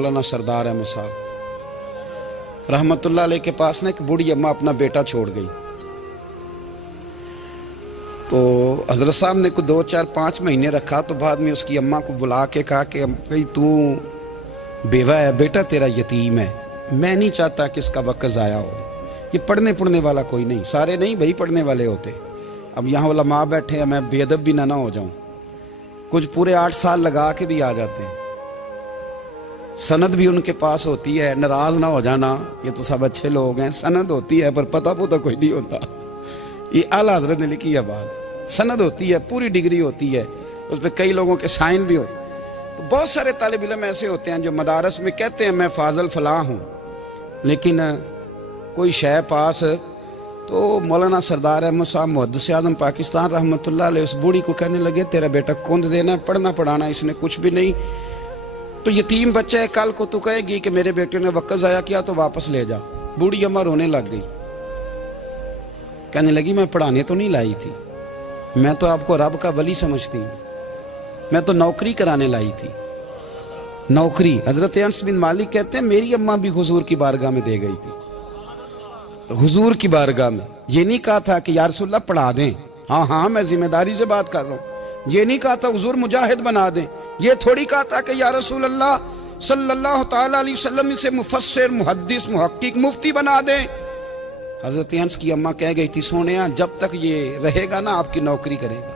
मौलाना सरदार अहमद साहब रहमतुल्लाह अलैह के पास ना एक बूढ़ी अम्मा अपना बेटा छोड़ गई। तो हजरत साहब ने को 2, 4, 5 महीने रखा। तो बाद में उसकी अम्मा को बुला के कहा कि भाई तू बेवा है, बेटा तेरा यतीम है, मैं नहीं चाहता कि इसका वक्त ज़ाया हो। ये पढ़ने वाला कोई नहीं, सारे नहीं भाई पढ़ने वाले होते। अब यहाँ उलमा बैठे हैं, मैं बेअदब भी ना हो जाऊँ। कुछ पूरे 8 साल लगा के भी आ जाते हैं, सनद भी उनके पास होती है। नाराज ना हो जाना, ये तो सब अच्छे लोग हैं। सनद होती है पर पता कोई नहीं होता। ये आला हजरत ने लिखी है बात। सनद होती है, पूरी डिग्री होती है, उस पर कई लोगों के साइन भी होते हैं। तो बहुत सारे तालिब इल्म ऐसे होते हैं जो मदारस में कहते हैं मैं फाजल फलां हूँ, लेकिन कोई शय पास। तो मौलाना सरदार अहमद साहब मुहद्दिस आज़म पाकिस्तान रहमतुल्लाह अलैह उस बूढ़ी को कहने लगे तेरा बेटा कुंद देना, पढ़ना पढ़ाना इसने कुछ भी नहीं, तो यतीम बच्चा है, कल को तू कहेगी कि मेरे बेटे ने वक्त ज़ाया किया तो वापस ले जा। बूढ़ी अम्मा रोने लग गई, कहने लगी मैं पढ़ाने तो नहीं लाई थी, मैं तो आपको रब का वली समझती हूँ, मैं तो नौकरी कराने लाई थी। नौकरी हजरत अनस बिन मालिक कहते हैं मेरी अम्मा भी हुजूर की बारगाह में दे गई थी। हुजूर की बारगाह में ये नहीं कहा था कि या रसूलल्लाह पढ़ा दें, हाँ मैं जिम्मेदारी से बात कर रहा हूँ। ये नहीं कहा था हुजूर मुजाहिद बना दें, ये थोड़ी कहा था कि या रसूलल्लाह सल्लल्लाहु तआला अलैहि वसल्लम से मुफस्सिर, मुहद्दिस, मुहक्किक, मुफ्ती बना दें। हजरत अनस की अम्मा कह गई थी सोनिया जब तक ये रहेगा ना आपकी नौकरी करेगा,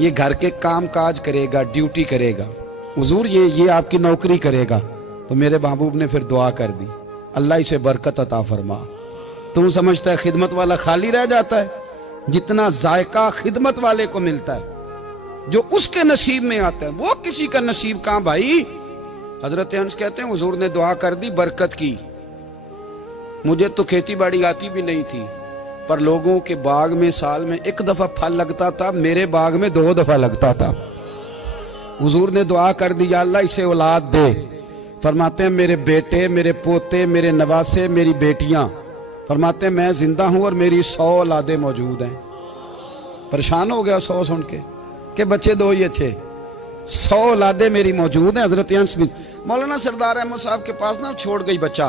ये घर के काम काज करेगा, ड्यूटी करेगा, हुजूर ये आपकी नौकरी करेगा। तो मेरे महबूब ने फिर दुआ कर दी, अल्लाह इसे बरकत अता फरमा। तुम समझता है खिदमत वाला खाली रह जाता है? जितना जायका खिदमत वाले को मिलता है, जो उसके नसीब में आता है, वो किसी का नसीब कहां भाई। हजरत अनस कहते हैं हुजूर ने दुआ कर दी, बरकत की। मुझे तो खेती बाड़ी आती भी नहीं थी, पर लोगों के बाग में साल में 1 दफा फल लगता था, मेरे बाग में 2 दफा लगता था। हुजूर ने दुआ कर दी अल्लाह इसे औलाद दे। फरमाते हैं मेरे बेटे, मेरे पोते, मेरे नवासे, मेरी बेटियां, फरमाते हैं मैं जिंदा हूं और मेरी 100 औलादे मौजूद हैं। परेशान हो गया 100 सुन के बच्चे 2 ही अच्छे, 100 औलादे मेरी मौजूद हैं। हजरत अनस बिन मौलाना सरदार अहमद साहब के पास ना छोड़ गई बच्चा,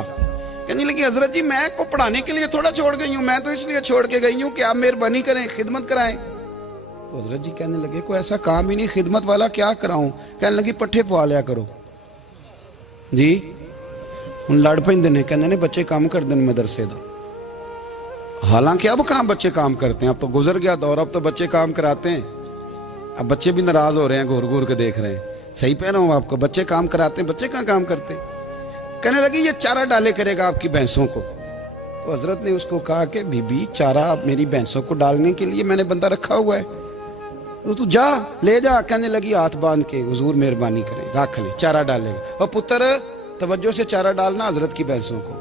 कहने लगी हजरत जी मैं को पढ़ाने के लिए थोड़ा छोड़ गई हूँ, मैं तो इसलिए छोड़ के गई हूँ कि आप मेहरबानी करें, खिदमत कराएं। तो हजरत जी कहने लगे कोई ऐसा काम ही नहीं, खिदमत वाला क्या कराऊं। कहने लगी पट्ठे पवा लिया करो जी। हुण लड़ पैंदे ने, कहने ने बच्चे काम करते हैं मदरसे का। हालांकि अब कहाँ बच्चे काम करते हैं, अब तो गुजर गया दौर, अब तो बच्चे काम कराते हैं। अब बच्चे भी नाराज हो रहे हैं, घूर घूर के देख रहे हैं। सही कह रहा हूँ आपको, बच्चे काम कराते हैं, बच्चे कहाँ काम करते। कहने लगी ये चारा डाले करेगा आपकी भैंसों को। तो हजरत ने उसको कहा कि बीबी चारा मेरी भैंसों को डालने के लिए मैंने बंदा रखा हुआ है, तो तू जा ले जा। कहने लगी हाथ बांध के हुजूर मेहरबानी करें रख ले, चारा डालेगा। और पुत्र तवज्जो से चारा डालना हजरत की भैंसों को।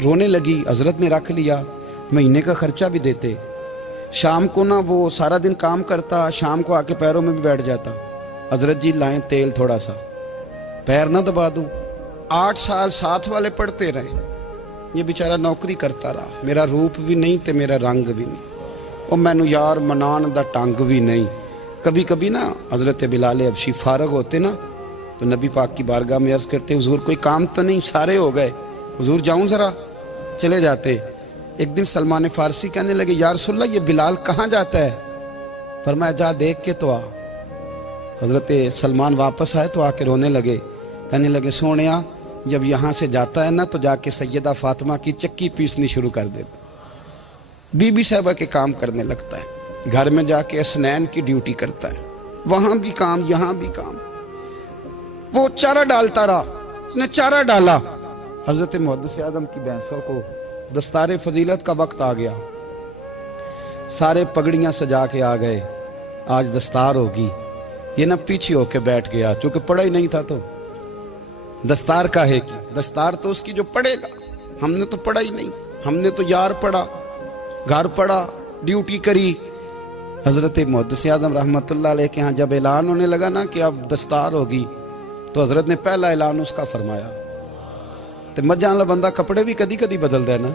रोने लगी, हजरत ने रख लिया, महीने का खर्चा भी देते। शाम को ना वो सारा दिन काम करता, शाम को आके पैरों में भी बैठ जाता। हजरत जी लाएं तेल थोड़ा सा, पैर ना दबा दूं। 8 साल साथ वाले पढ़ते रहे, ये बेचारा नौकरी करता रहा। मेरा रूप भी नहीं ते मेरा रंग भी नहीं, और मैनू यार मनान दा टंग भी नहीं। कभी कभी ना हजरत बिलाल हबशी फारग होते ना, तो नबी पाक की बारगाह में अर्ज करते हुजूर कोई काम तो नहीं, सारे हो गए, हुजूर जाऊं जरा, चले जाते। एक दिन सलमान फारसी कहने लगे या रसूलल्लाह ये बिलाल कहाँ जाता है। फरमाया जा देख के तो आ। हजरत सलमान वापस आए तो आके रोने लगे, कहने लगे सोनिया जब यहाँ से जाता है ना तो जाके सैयदा फातिमा की चक्की पीसनी शुरू कर देता, बीबी साहबा के काम करने लगता है, घर में जाके असनैन की ड्यूटी करता है, वहां भी काम यहाँ भी काम। वो चारा डालता रहा, उसने चारा डाला। हजरत मुहद्दिस आज़म की भैंसों को दस्तारे फजीलत का वक्त आ गया, सारे पगड़ियां सजा के आ गए, आज दस्तार होगी। ये ना पीछे होके बैठ गया, चूंकि पढ़ा ही नहीं था तो दस्तार का है कि दस्तार तो उसकी जो पढ़ेगा, हमने तो पढ़ा ही नहीं, हमने तो यार पढ़ा, घर पढ़ा, ड्यूटी करी। हजरत मुहद्दिस आज़म रहमतुल्लाह अलैह के यहाँ जब ऐलान होने लगा ना कि अब दस्तार होगी, तो हजरत ने पहला ऐलान उसका फरमाया। तो मजा वाला बंदा कपड़े भी कदी कदी बदलता है ना,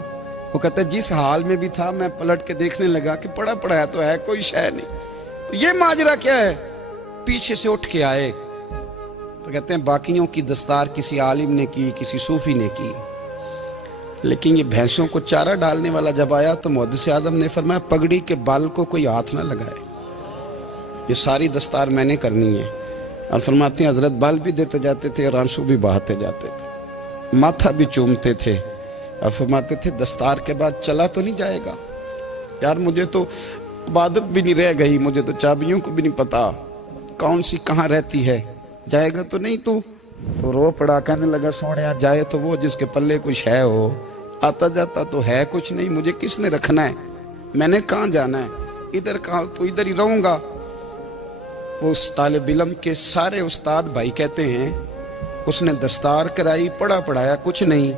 वो कहता है जिस हाल में भी था मैं पलट के देखने लगा कि पढ़ा पढ़ाया तो है, कोई शय नहीं। तो ये माजरा क्या है, पीछे से उठ के आए تو کہتے ہیں باقیوں کی دستار کسی عالم نے کی, کسی صوفی نے کی, لیکن یہ بھینسوں کو چارہ ڈالنے والا جب آیا تو محدث اعظم نے فرمایا پگڑی کے بال کو کوئی ہاتھ نہ لگائے, یہ ساری دستار میں نے کرنی ہے. اور فرماتے ہیں حضرت بال بھی دیتے جاتے تھے اور آنسو بھی بہاتے جاتے تھے, ماتھا بھی چومتے تھے اور فرماتے تھے دستار کے بعد چلا تو نہیں جائے گا یار, مجھے تو عبادت بھی نہیں رہ گئی, مجھے تو چابیوں کو بھی نہیں پتا کون سی کہاں رہتی ہے, جائے گا تو نہیں تو رو پڑا, کہنے لگا سوڑیا جائے تو وہ جس کے پلے کچھ ہے ہو, آتا جاتا تو ہے کچھ نہیں, مجھے کس نے رکھنا ہے, میں نے کہاں جانا ہے, ادھر کہاں تو ادھر ہی رہوں گا. وہ اس طالب علم کے سارے استاد بھائی کہتے ہیں اس نے دستار کرائی, پڑھا پڑھایا کچھ نہیں,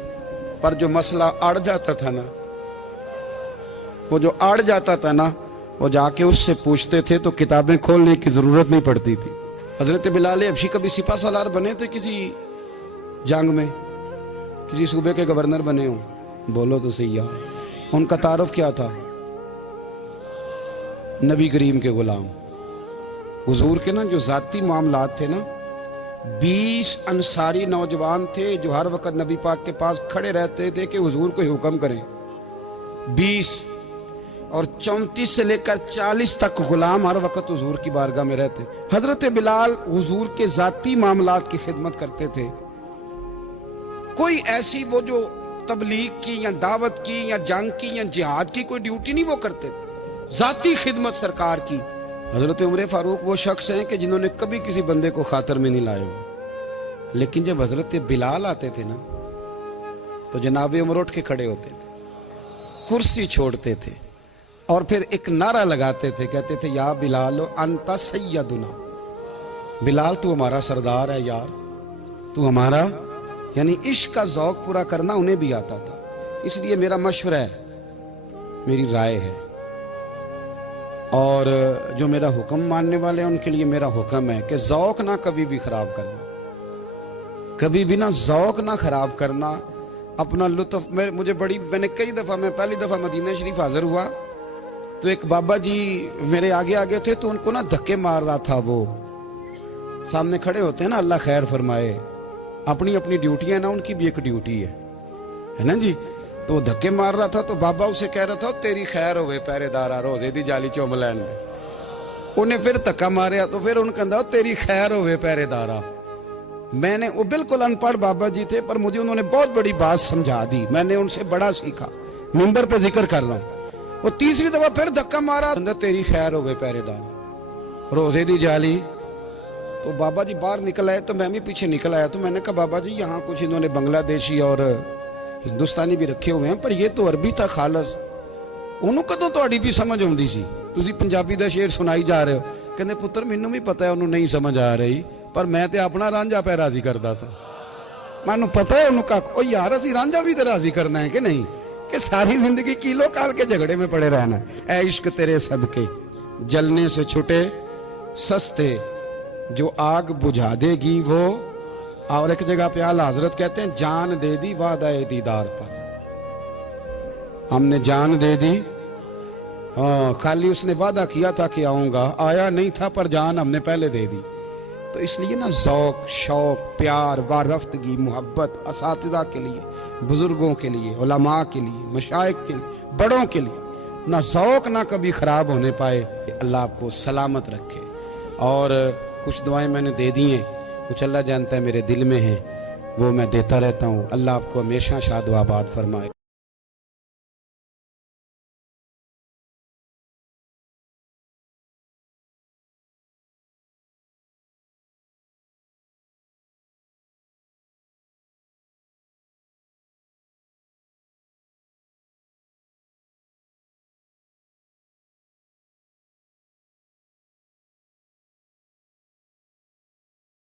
پر جو مسئلہ اڑ جاتا تھا نا, وہ جو اڑ جاتا تھا نا, وہ جا کے اس سے پوچھتے تھے تو کتابیں کھولنے کی ضرورت نہیں پڑتی تھی. حضرت بلال حبشی کبھی سپاہ سالار بنے تھے کسی جنگ میں, کسی صوبے کے گورنر بنے ہوں, بولو تو صحیح ہے. ان کا تعارف کیا تھا؟ نبی کریم کے غلام. حضور کے نا جو ذاتی معاملات تھے نا, 20 انصاری نوجوان تھے جو ہر وقت نبی پاک کے پاس کھڑے رہتے تھے کہ حضور کو حکم کریں, 20, اور 34 سے لے کر 40 تک غلام ہر وقت حضور کی بارگاہ میں رہتے. حضرت بلال حضور کے ذاتی معاملات کی خدمت کرتے تھے. کوئی ایسی وہ جو تبلیغ کی یا دعوت کی یا جنگ کی یا جہاد کی کوئی ڈیوٹی نہیں وہ کرتے تھے, ذاتی خدمت سرکار کی. حضرت عمر فاروق وہ شخص ہیں کہ جنہوں نے کبھی کسی بندے کو خاطر میں نہیں لائے ہوئے, لیکن جب حضرت بلال آتے تھے نا تو جناب عمر اٹھ کے کھڑے ہوتے تھے, کرسی چھوڑتے تھے اور پھر ایک نعرہ لگاتے تھے, کہتے تھے یا بلال انت سیدنا, بلال تو ہمارا سردار ہے یار, تو ہمارا. یعنی عشق کا ذوق پورا کرنا انہیں بھی آتا تھا. اس لیے میرا مشورہ ہے, میری رائے ہے, اور جو میرا حکم ماننے والے ہیں ان کے لیے میرا حکم ہے کہ ذوق نہ کبھی بھی خراب کرنا, کبھی بھی نہ ذوق نہ خراب کرنا, اپنا لطف. میں نے کئی دفعہ, میں پہلی دفعہ مدینہ شریف حاضر ہوا تو ایک بابا جی میرے آگے آگے تھے, تو ان کو نا دھکے مار رہا تھا. وہ سامنے کھڑے ہوتے ہیں نا, اللہ خیر فرمائے, اپنی اپنی ڈیوٹی ہے نا, ان کی بھی ایک ڈیوٹی ہے نا جی. تو وہ دھکے مار رہا تھا تو بابا اسے کہہ رہا تھا تیری خیر ہوئے پہرے دارا, روزے دی جالی چوم لین دے. انہیں پھر دھکا ماریا تو پھر ان کہا تیری خیر ہوئے پہرے دارا. میں نے, وہ بالکل ان پڑھ بابا جی تھے پر مجھے انہوں نے بہت بڑی بات سمجھا دی, میں نے ان سے بڑا سیکھا, منبر پہ ذکر کر رہا ہوں. وہ تیسری دفعہ پھر دھکا مارا, تیری خیر ہوئے پہرے دارا, روزے دی جالی. تو بابا جی باہر نکل آئے تو میں بھی پیچھے نکل آیا. تو میں نے کہا بابا جی یہاں کچھ انہوں نے بنگلہ دیشی اور ہندوستانی بھی رکھے ہوئے ہیں, پر یہ تو عربی تھا خالص, انہوں کدوں تہاڈی بھی سمجھ آؤندی سی, تسی پنجابی دا شعر سنائی جا رہے ہو. کہندے پتر مینوں بھی پتہ ہے انہوں نہیں سمجھ آ رہی, پر میں تے اپنا رانجھا پہ راضی کردا سا. مینوں پتہ ہے انہوں کہا او یار اسی رانجھا بھی تے راضی کرنا ہے کہ نہیں, کہ ساری زندگی کیلو کال کے جھگڑے میں پڑے رہنا ہے. اے عشق تیرے صدقے جلنے سے چھٹے سستے, جو آگ بجھا دے گی وہ. اور ایک جگہ پہ اعلیٰ حضرت کہتے ہیں جان دے دی وعدہ دیدار پر, ہم نے جان دے دی. خالی اس نے وعدہ کیا تھا کہ آؤں گا, آیا نہیں تھا, پر جان ہم نے پہلے دے دی. تو اس لیے نا ذوق, شوق, پیار, وارفتگی, محبت اساتذہ کے لیے, بزرگوں کے لیے, علماء کے لیے, مشائخ کے لیے, بڑوں کے لیے, نہ ذوق نہ کبھی خراب ہونے پائے. اللہ آپ کو سلامت رکھے. اور کچھ دعائیں میں نے دے دی ہیں, کچھ اللہ جانتا ہے میرے دل میں ہیں, وہ میں دیتا رہتا ہوں. اللہ آپ کو ہمیشہ شاد و آباد فرمائے.